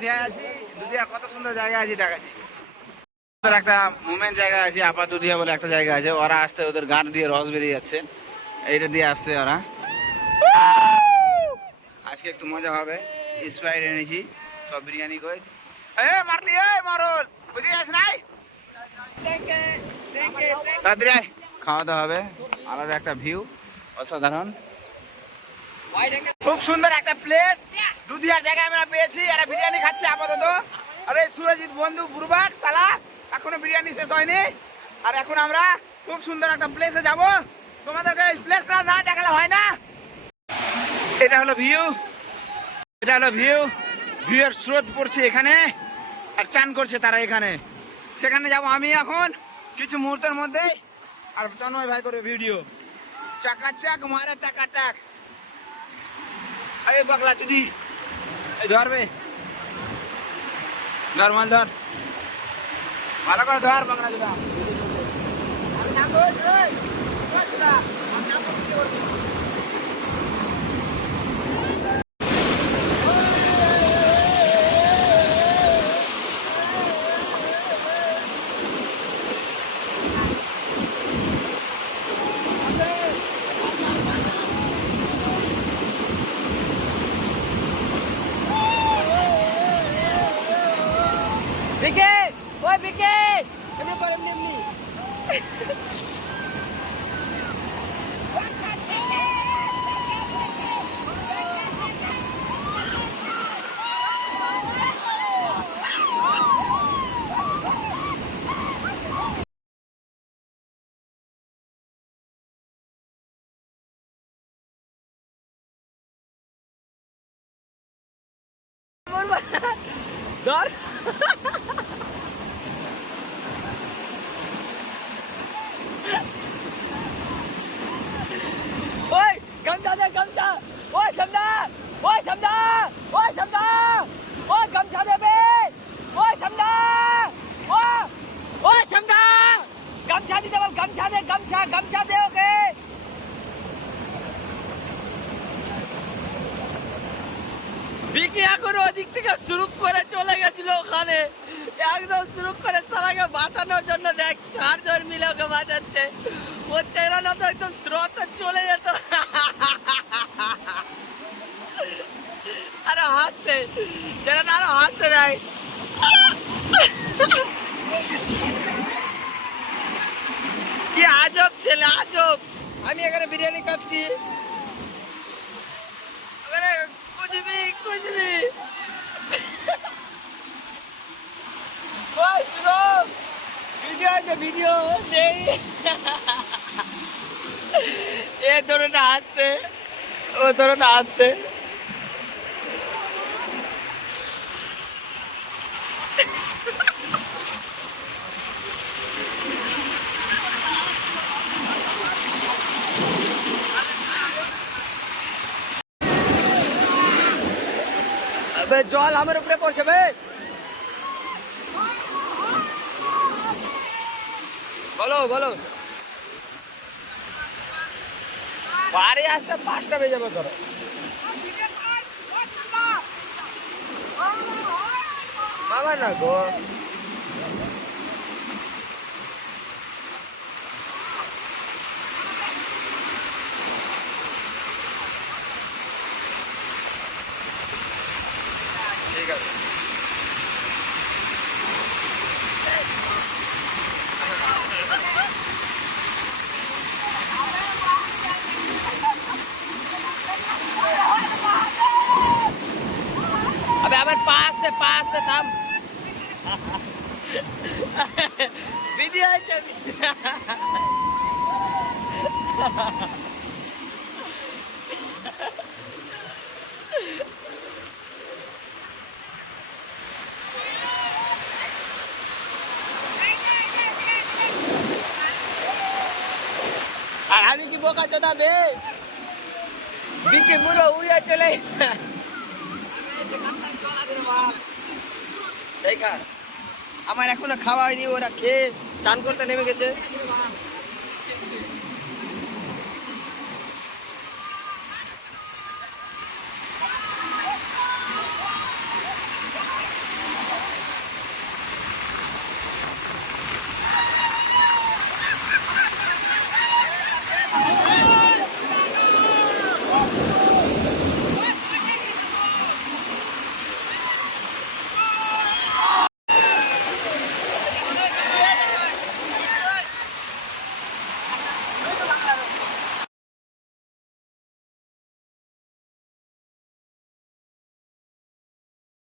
দুধিয়ায় আছি। দুধিয়া কত সুন্দর জায়গা আছে দেখাচ্ছি। একটা মুভমেন্ট জায়গা আছে, আপা দুধিয়া বলে একটা জায়গা আছে। ওরা আসতে ওদের গান দিয়ে রস বেরিয়ে যাচ্ছে, এইটা দিয়ে আসছে ওরা। আজকে একটু মজা হবে। স্প্রাইট এনেছি, সব বিরিয়ানি কই মারলি মারল বুঝে যাস নাই। তাড়াতাড়ি খাওয়া দাওয়া হবে। আলাদা একটা ভিউ, অসাধারণ, খুব সুন্দর একটা প্লেস। দুধিয়ার জায়গায় আমরা পেয়েছি। এরা বিরিয়ানি খাচ্ছে আপাতত। আরে সুরজিৎ বন্ধু বুরবাক সালা, এখনো বিরিয়ানি শেষ হয়নি। আর এখন আমরা খুব সুন্দর একটা প্লেসে যাব। তোমাদেরকে এই প্লেসটা না দেখালে হয় না। এটা হলো ভিউ, এটা হলো ভিউ। ভিউয়ের স্রোত পড়ছে এখানে, আর চান করছে তারা এখানে। সেখানে যাব আমি এখন কিছু মুহূর্তের মধ্যেই। আর তন্ময় ভাই করে ভিডিও চাকাচাক মারে টাকাটাক। আরে পাগলা চুদি, এই ধরবে, ধর মাল ধর, ভালো করে ধর পাগলা চুদা। বিকে ওই বিকে এমনি করে এমনি ধর। ওই গমছা দে গমছা, ওই সমদা, ওই সমদা, ওই সমদা, ওই গমছা দে বে, ওই সমদা, ওই সমদা, গমছা দিতে বল, গমছা দে, গমছা গমছা দে ওকে। বিকি এখন ওদিক থেকে শুরু করে চলে গেছিল ওখানে, একদম শুরু করে সারাকে বাঁচানোর জন্য। দেখ চারজন মিলে ওকে বাঁচাচ্ছে। ওর চেহারা না তো একদম স্রোত চলে যেত। আরে হাসছে চেহারাটা, আরো হাসতে যায়। কি আজব ছেলে, আজব। আমি এখানে বিরিয়ানি খাচ্ছি, কুচবি কুচবি। ভিডিও আছে, ভিডিও নেই। এ ধরনের হাসছে, ও ধরনের হাসছে। জল আমার উপরে পড়ছে বে। বলো বলো, বাড়ি আসতে 5টা বেজে যাবে ধরো। বাবা না গো, ঠিক আছে। अबे अमर पास से थम। वीडियो है আর আমি কি বোকা চোদা বে, বিকে পুরো উইয়া চলে। দেখা আমার এখনো খাওয়া হয়নি, ওরা খেয়ে চান করতে নেমে গেছে।